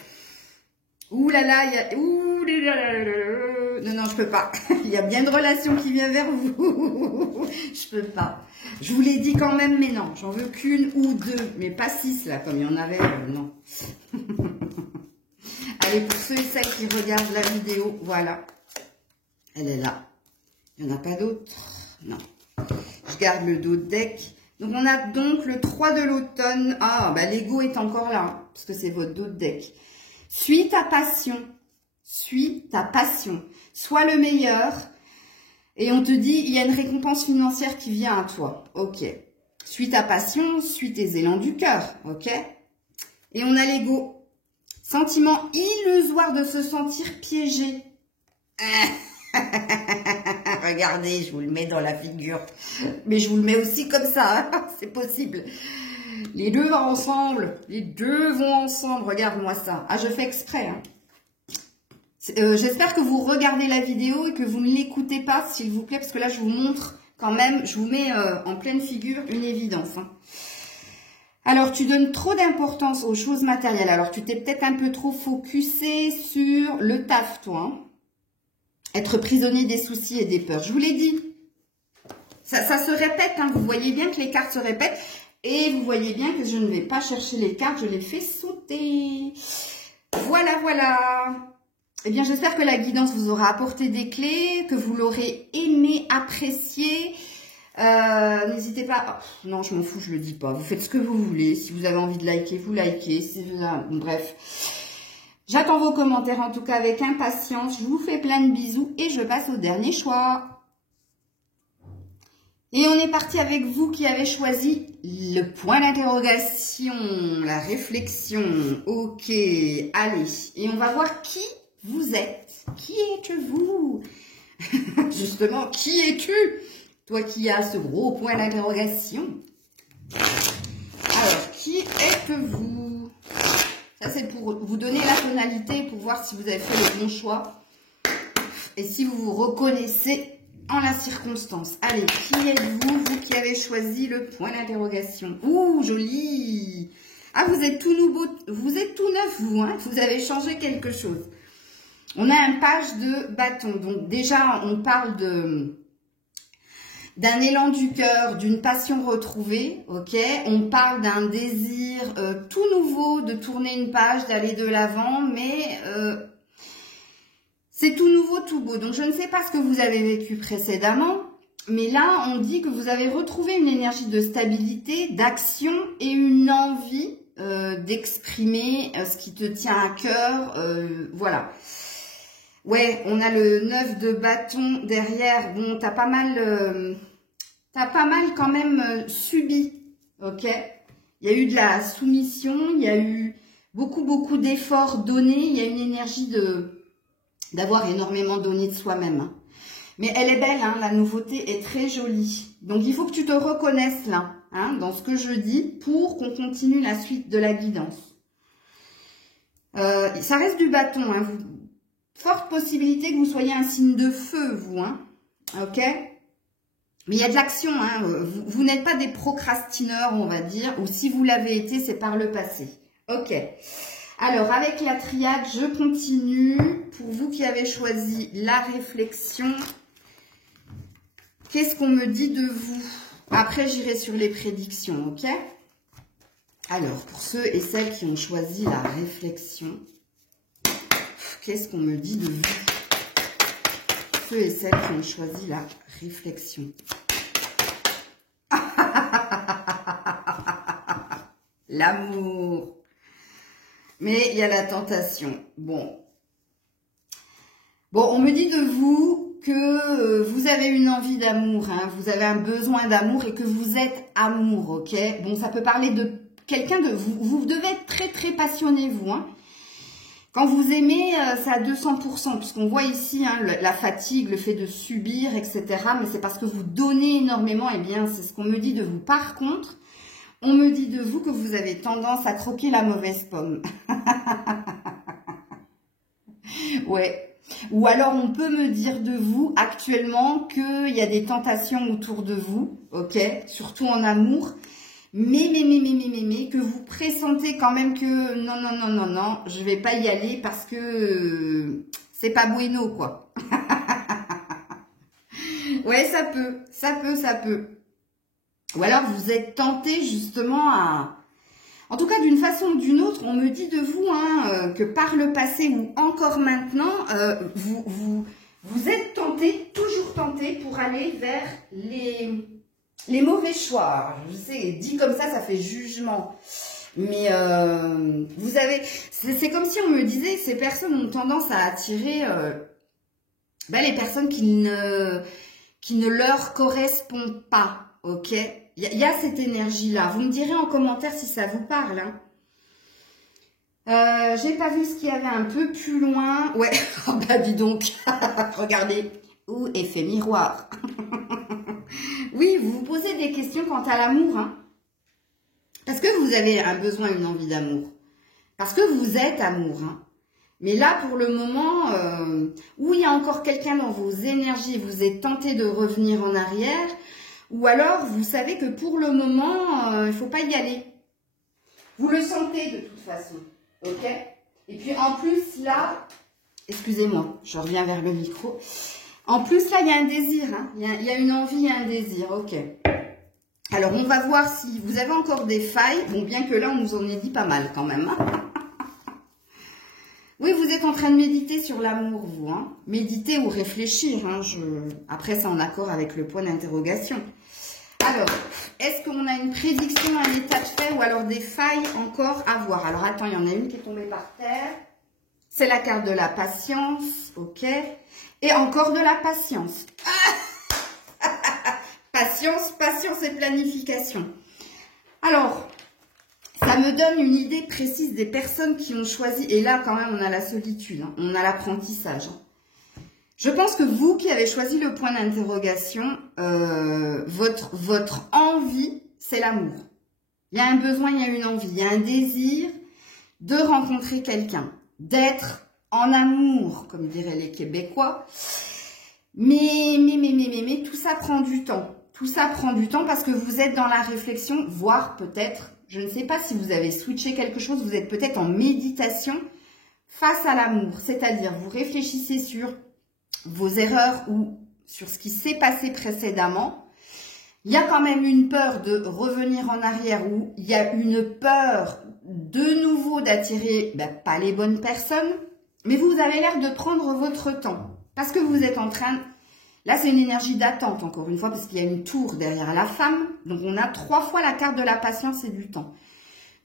Ouh là là, il y a... Ouh là là là. Non, non, je peux pas. Il y a bien une relation qui vient vers vous. Je peux pas. Je vous l'ai dit quand même, mais non. J'en veux qu'une ou deux. Mais pas 6, là, comme il y en avait. Non. Allez, pour ceux et celles qui regardent la vidéo, voilà. Elle est là. Il n'y en a pas d'autres? Non. Je garde le dos de deck. Donc, on a donc le 3 de l'automne. Ah, bah l'ego est encore là, hein, parce que c'est votre dos de deck. Suis ta passion. Suis ta passion. Sois le meilleur. Et on te dit, il y a une récompense financière qui vient à toi. Ok. Suis ta passion, suis tes élans du cœur. Ok. Et on a l'ego. Sentiment illusoire de se sentir piégé. Regardez, je vous le mets dans la figure. Mais je vous le mets aussi comme ça. Hein. C'est possible. Les deux vont ensemble. Les deux vont ensemble. Regarde-moi ça. Ah, je fais exprès. Hein. J'espère que vous regardez la vidéo et que vous ne l'écoutez pas, s'il vous plaît. Parce que là, je vous montre quand même, je vous mets en pleine figure une évidence. Hein. Alors, tu donnes trop d'importance aux choses matérielles. Alors, tu t'es peut-être un peu trop focusé sur le taf, toi. Hein. Être prisonnier des soucis et des peurs. Je vous l'ai dit. Ça se répète. Hein. Vous voyez bien que les cartes se répètent. Et vous voyez bien que je ne vais pas chercher les cartes, je les fais sauter. Voilà, voilà. Eh bien, j'espère que la guidance vous aura apporté des clés, que vous l'aurez aimé, apprécié. N'hésitez pas... Oh, non, je m'en fous, je le dis pas. Vous faites ce que vous voulez. Si vous avez envie de liker, vous likez. Bref. J'attends vos commentaires en tout cas avec impatience. Je vous fais plein de bisous et je passe au dernier choix. Et on est parti avec vous qui avez choisi le point d'interrogation, la réflexion. Ok, allez. Et on va voir qui vous êtes. Qui êtes-vous? Justement, qui es-tu? Toi qui as ce gros point d'interrogation. Alors, qui êtes-vous? Ça, c'est pour vous donner la tonalité, pour voir si vous avez fait le bon choix. Et si vous vous reconnaissez en la circonstance. Allez, qui êtes-vous, vous qui avez choisi le point d'interrogation? Ouh, joli! Ah, vous êtes tout nouveau, vous êtes tout neuf, vous, hein? Vous avez changé quelque chose. On a un page de bâton. Donc, déjà, on parle d'un élan du cœur, d'une passion retrouvée, ok? On parle d'un désir tout nouveau de tourner une page, d'aller de l'avant, mais c'est tout nouveau, tout beau. Donc, je ne sais pas ce que vous avez vécu précédemment, mais là, on dit que vous avez retrouvé une énergie de stabilité, d'action et une envie d'exprimer ce qui te tient à cœur, voilà. Ouais, on a le 9 de bâton derrière. Bon, t'as pas mal quand même subi, ok? Il y a eu de la soumission, il y a eu beaucoup d'efforts donnés, il y a une énergie d'avoir énormément donné de soi-même. Hein. Mais elle est belle, hein, la nouveauté est très jolie. Donc, il faut que tu te reconnaisses là, hein, dans ce que je dis, pour qu'on continue la suite de la guidance. Ça reste du bâton, hein, forte possibilité que vous soyez un signe de feu, vous, hein, ok? Mais il y a de l'action, hein. Vous n'êtes pas des procrastineurs, on va dire, ou si vous l'avez été, c'est par le passé. Ok. Alors, avec la triade, je continue. Pour vous qui avez choisi la réflexion, qu'est-ce qu'on me dit de vous? Après, j'irai sur les prédictions, ok? Alors, pour ceux et celles qui ont choisi la réflexion, qu'est-ce qu'on me dit de vous? Ceux et celles qui ont choisi la réflexion. L'amour. Mais il y a la tentation. Bon, on me dit de vous que vous avez une envie d'amour, hein, vous avez un besoin d'amour et que vous êtes amour, ok? Bon, ça peut parler de quelqu'un de vous. Vous devez être très passionné, vous, hein. Quand vous aimez, c'est à 200%, puisqu'on voit ici hein, la fatigue, le fait de subir, etc. Mais c'est parce que vous donnez énormément, et bien c'est ce qu'on me dit de vous. Par contre, on me dit de vous que vous avez tendance à croquer la mauvaise pomme. Ouais. Ou alors on peut me dire de vous actuellement qu'il y a des tentations autour de vous, ok, surtout en amour. Mais, que vous pressentez quand même que non, je vais pas y aller parce que c'est pas bueno, quoi. Ouais, ça peut. Ou alors vous êtes tenté justement à... En tout cas, d'une façon ou d'une autre, on me dit de vous hein, que par le passé ou encore maintenant, vous êtes tenté, toujours tenté pour aller vers les mauvais choix. Je sais, dit comme ça fait jugement. Mais vous avez... C'est comme si on me disait que ces personnes ont tendance à attirer les personnes qui ne leur correspondent pas. Ok? Il y a cette énergie-là. Vous me direz en commentaire si ça vous parle. Hein. J'ai pas vu ce qu'il y avait un peu plus loin. Ouais, oh bah dis donc. Regardez. Ouh, effet miroir. Oui, vous vous posez des questions quant à l'amour. Hein. Parce que vous avez un besoin, une envie d'amour. Parce que vous êtes amour. Hein. Mais là, pour le moment, où il y a encore quelqu'un dans vos énergies, vous êtes tenté de revenir en arrière. Ou alors, vous savez que pour le moment, il ne faut pas y aller. Vous le sentez de toute façon. Ok? Et puis en plus, là, excusez-moi, je reviens vers le micro. En plus, là, il y a un désir. Hein. Il y a une envie et un désir. Ok. Alors, on va voir si vous avez encore des failles. Bon, bien que là, on nous en ait dit pas mal quand même. Hein. Oui, vous êtes en train de méditer sur l'amour, vous. Hein. Méditer ou réfléchir. Hein. Après, c'est en accord avec le point d'interrogation. Alors, est-ce qu'on a une prédiction, un état de fait ou alors des failles encore à voir? Alors, attends, il y en a une qui est tombée par terre. C'est la carte de la patience. Ok. Et encore de la patience. Patience et planification. Alors, ça me donne une idée précise des personnes qui ont choisi. Et là, quand même, on a la solitude. Hein, on a l'apprentissage. Hein. Je pense que vous qui avez choisi le point d'interrogation, votre envie, c'est l'amour. Il y a un besoin, il y a une envie, il y a un désir de rencontrer quelqu'un, d'être en amour, comme diraient les Québécois. Mais, tout ça prend du temps. Tout ça prend du temps parce que vous êtes dans la réflexion, voire peut-être, je ne sais pas si vous avez switché quelque chose, vous êtes peut-être en méditation face à l'amour. C'est-à-dire, vous réfléchissez sur vos erreurs ou sur ce qui s'est passé précédemment. Il y a quand même une peur de revenir en arrière ou il y a une peur de nouveau d'attirer pas les bonnes personnes. Mais vous avez l'air de prendre votre temps parce que vous êtes en train... Là, c'est une énergie d'attente, encore une fois, parce qu'il y a une tour derrière la femme. Donc, on a 3 fois la carte de la patience et du temps.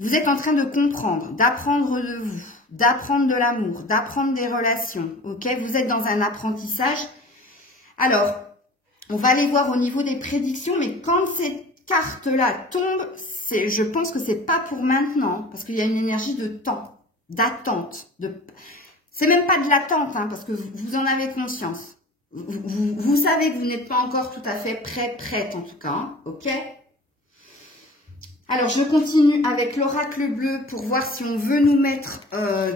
Vous êtes en train de comprendre, d'apprendre de vous, d'apprendre de l'amour, d'apprendre des relations. Ok, vous êtes dans un apprentissage. Alors, on va aller voir au niveau des prédictions, mais quand cette carte-là tombe, je pense que c'est pas pour maintenant, parce qu'il y a une énergie de temps, d'attente. C'est même pas de l'attente, hein, parce que vous en avez conscience. Vous savez que vous n'êtes pas encore tout à fait prête en tout cas, hein, ok? Alors, je continue avec l'oracle bleu pour voir si on veut nous mettre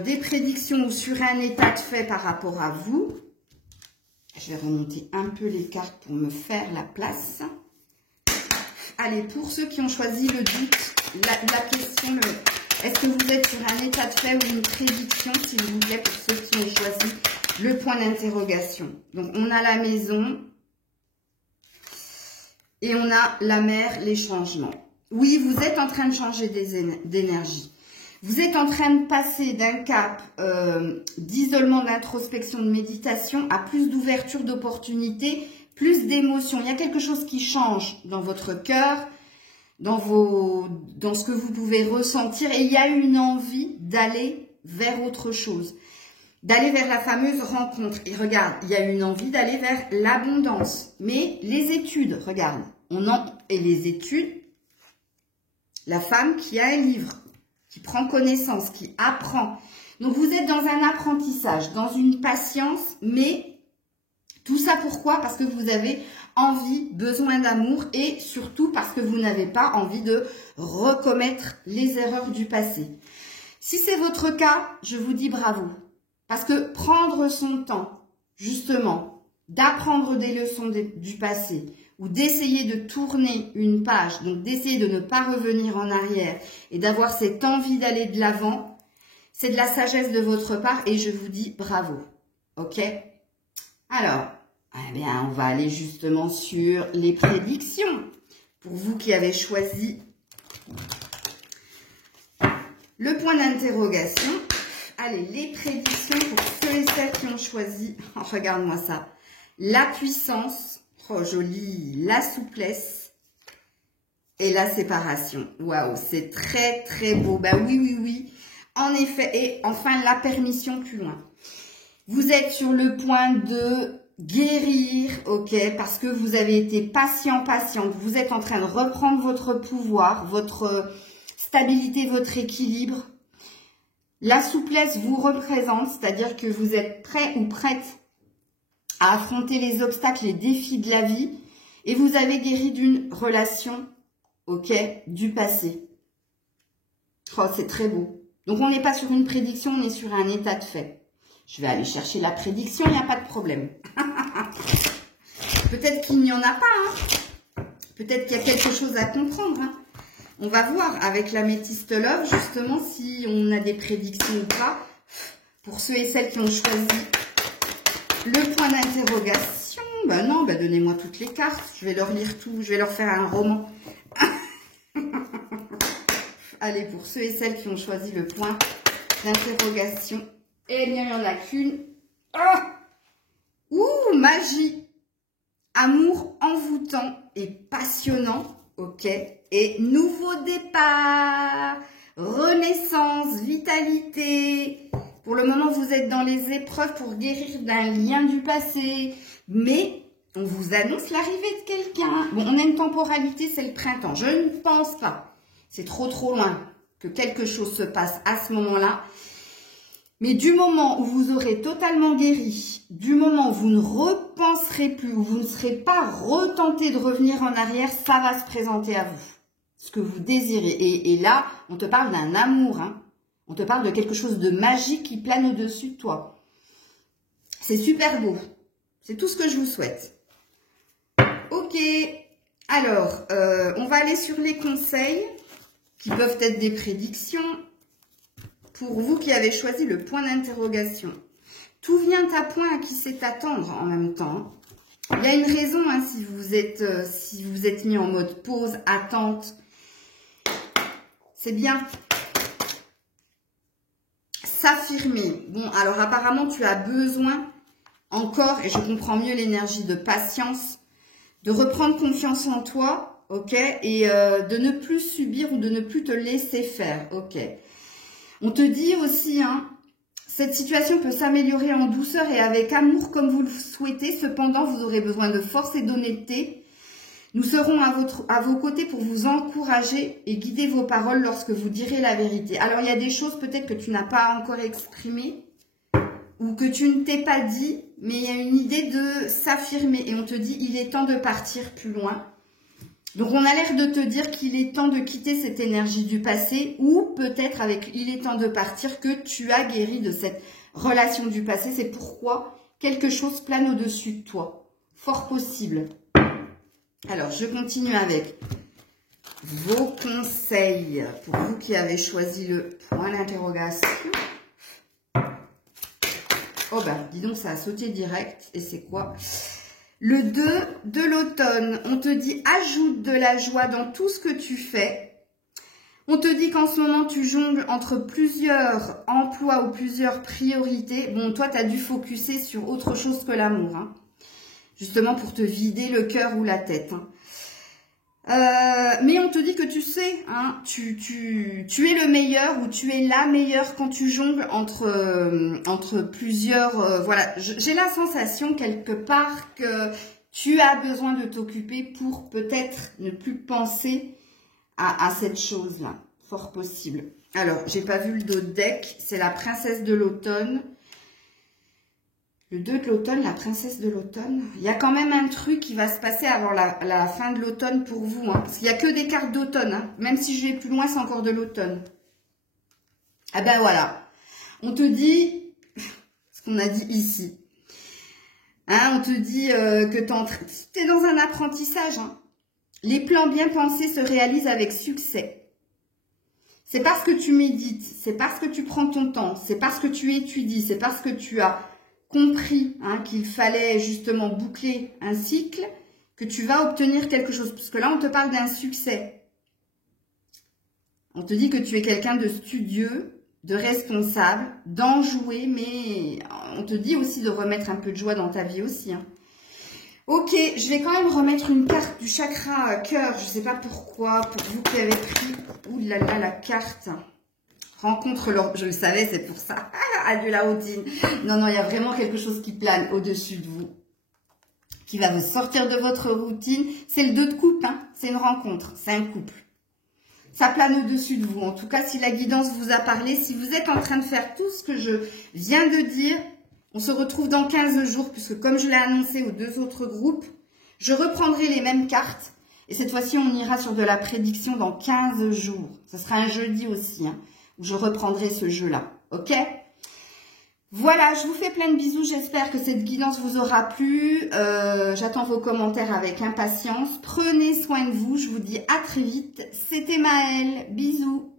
des prédictions ou sur un état de fait par rapport à vous. Je vais remonter un peu les cartes pour me faire la place. Allez, pour ceux qui ont choisi le doute, la question, est-ce que vous êtes sur un état de fait ou une prédiction, s'il vous plaît, pour ceux qui ont choisi le point d'interrogation. Donc, on a la maison et on a la mer, les changements. Oui, vous êtes en train de changer d'énergie. Vous êtes en train de passer d'un cap d'isolement, d'introspection, de méditation à plus d'ouverture d'opportunités, plus d'émotions. Il y a quelque chose qui change dans votre cœur, dans ce que vous pouvez ressentir. Et il y a une envie d'aller vers autre chose. D'aller vers la fameuse rencontre. Et regarde, il y a une envie d'aller vers l'abondance. Mais les études, regarde. Et les études, la femme qui a un livre, qui prend connaissance, qui apprend. Donc, vous êtes dans un apprentissage, dans une patience, mais tout ça pourquoi? Parce que vous avez envie, besoin d'amour et surtout parce que vous n'avez pas envie de recommettre les erreurs du passé. Si c'est votre cas, je vous dis bravo. Parce que prendre son temps, justement, d'apprendre des leçons du passé ou d'essayer de tourner une page, donc d'essayer de ne pas revenir en arrière et d'avoir cette envie d'aller de l'avant, c'est de la sagesse de votre part et je vous dis bravo. Ok? Alors, eh bien, on va aller justement sur les prédictions. Pour vous qui avez choisi le point d'interrogation. Allez, les prédictions pour ceux et celles qui ont choisi, oh, regarde-moi ça, la puissance, oh joli, la souplesse et la séparation. Waouh, c'est très très beau. Bah oui, en effet, et enfin la permission plus loin. Vous êtes sur le point de guérir, ok, parce que vous avez été patiente, vous êtes en train de reprendre votre pouvoir, votre stabilité, votre équilibre. La souplesse vous représente, c'est-à-dire que vous êtes prêt ou prête à affronter les obstacles, les défis de la vie et vous avez guéri d'une relation, ok, du passé. Oh, c'est très beau. Donc, on n'est pas sur une prédiction, on est sur un état de fait. Je vais aller chercher la prédiction, il n'y a pas de problème. Peut-être qu'il n'y en a pas, hein. Peut-être qu'il y a quelque chose à comprendre, hein. On va voir avec l'améthyste love, justement, si on a des prédictions ou pas. Pour ceux et celles qui ont choisi le point d'interrogation, ben non, ben donnez-moi toutes les cartes. Je vais leur lire tout, je vais leur faire un roman. Allez, pour ceux et celles qui ont choisi le point d'interrogation. Eh bien, il n'y en a qu'une. Oh, ouh, magie. Amour envoûtant et passionnant. Ok. Et nouveau départ. Renaissance, vitalité. Pour le moment, vous êtes dans les épreuves pour guérir d'un lien du passé. Mais on vous annonce l'arrivée de quelqu'un. Bon, on a une temporalité, c'est le printemps. Je ne pense pas. C'est trop loin que quelque chose se passe à ce moment-là. Mais du moment où vous aurez totalement guéri, du moment où vous ne repenserez plus, où vous ne serez pas retenté de revenir en arrière, ça va se présenter à vous. Ce que vous désirez. Et là, on te parle d'un amour. Hein. On te parle de quelque chose de magique qui plane au-dessus de toi. C'est super beau. C'est tout ce que je vous souhaite. Ok. Alors, on va aller sur les conseils qui peuvent être des prédictions. Pour vous qui avez choisi le point d'interrogation, tout vient à point à qui sait attendre en même temps. Il y a une raison hein, si vous êtes mis en mode pause, attente. C'est bien. S'affirmer. Bon, alors apparemment tu as besoin encore, et je comprends mieux l'énergie de patience, de reprendre confiance en toi, ok, et de ne plus subir ou de ne plus te laisser faire, ok. On te dit aussi, hein, cette situation peut s'améliorer en douceur et avec amour comme vous le souhaitez. Cependant, vous aurez besoin de force et d'honnêteté. Nous serons à vos côtés pour vous encourager et guider vos paroles lorsque vous direz la vérité. Alors, il y a des choses peut-être que tu n'as pas encore exprimées ou que tu ne t'es pas dit, mais il y a une idée de s'affirmer. Et on te dit, il est temps de partir plus loin. Donc, on a l'air de te dire qu'il est temps de quitter cette énergie du passé ou peut-être avec « il est temps de partir » que tu as guéri de cette relation du passé. C'est pourquoi quelque chose plane au-dessus de toi. Fort possible. Alors, je continue avec vos conseils pour vous qui avez choisi le point d'interrogation. Oh ben, dis donc, ça a sauté direct. Et c'est quoi ? Le 2 de l'automne, on te dit ajoute de la joie dans tout ce que tu fais. On te dit qu'en ce moment, tu jongles entre plusieurs emplois ou plusieurs priorités. Bon, toi, tu as dû focuser sur autre chose que l'amour, hein. Justement pour te vider le cœur ou la tête. Hein. Mais on te dit que tu sais, hein, tu es le meilleur ou tu es la meilleure quand tu jongles entre plusieurs... voilà, j'ai la sensation quelque part que tu as besoin de t'occuper pour peut-être ne plus penser à cette chose-là. Fort possible. Alors, j'ai pas vu le dos de deck, c'est la princesse de l'automne. Le 2 de l'automne, la princesse de l'automne. Il y a quand même un truc qui va se passer avant la fin de l'automne pour vous. Hein, parce qu'il n'y a que des cartes d'automne. Hein, même si je vais plus loin, c'est encore de l'automne. Ah ben voilà. On te dit ce qu'on a dit ici. Hein, on te dit que tu es dans un apprentissage. Hein. Les plans bien pensés se réalisent avec succès. C'est parce que tu médites. C'est parce que tu prends ton temps. C'est parce que tu étudies. C'est parce que tu as... compris hein, qu'il fallait justement boucler un cycle, que tu vas obtenir quelque chose. Parce que là, on te parle d'un succès. On te dit que tu es quelqu'un de studieux, de responsable, d'enjoué, mais on te dit aussi de remettre un peu de joie dans ta vie aussi. Hein. Ok, je vais quand même remettre une carte du chakra cœur. Je ne sais pas pourquoi, pour vous qui avez pris, oulala, la carte... Rencontre leur... Je le savais, c'est pour ça. Adieu la routine. Non, non, il y a vraiment quelque chose qui plane au-dessus de vous. Qui va vous sortir de votre routine. C'est le 2 de coupe, hein. C'est une rencontre. C'est un couple. Ça plane au-dessus de vous. En tout cas, si la guidance vous a parlé, si vous êtes en train de faire tout ce que je viens de dire, on se retrouve dans 15 jours. Puisque comme je l'ai annoncé aux 2 autres groupes, je reprendrai les mêmes cartes. Et cette fois-ci, on ira sur de la prédiction dans 15 jours. Ce sera un jeudi aussi, hein. Je reprendrai ce jeu-là, ok? Voilà, je vous fais plein de bisous. J'espère que cette guidance vous aura plu. J'attends vos commentaires avec impatience. Prenez soin de vous. Je vous dis à très vite. C'était Maëlle. Bisous.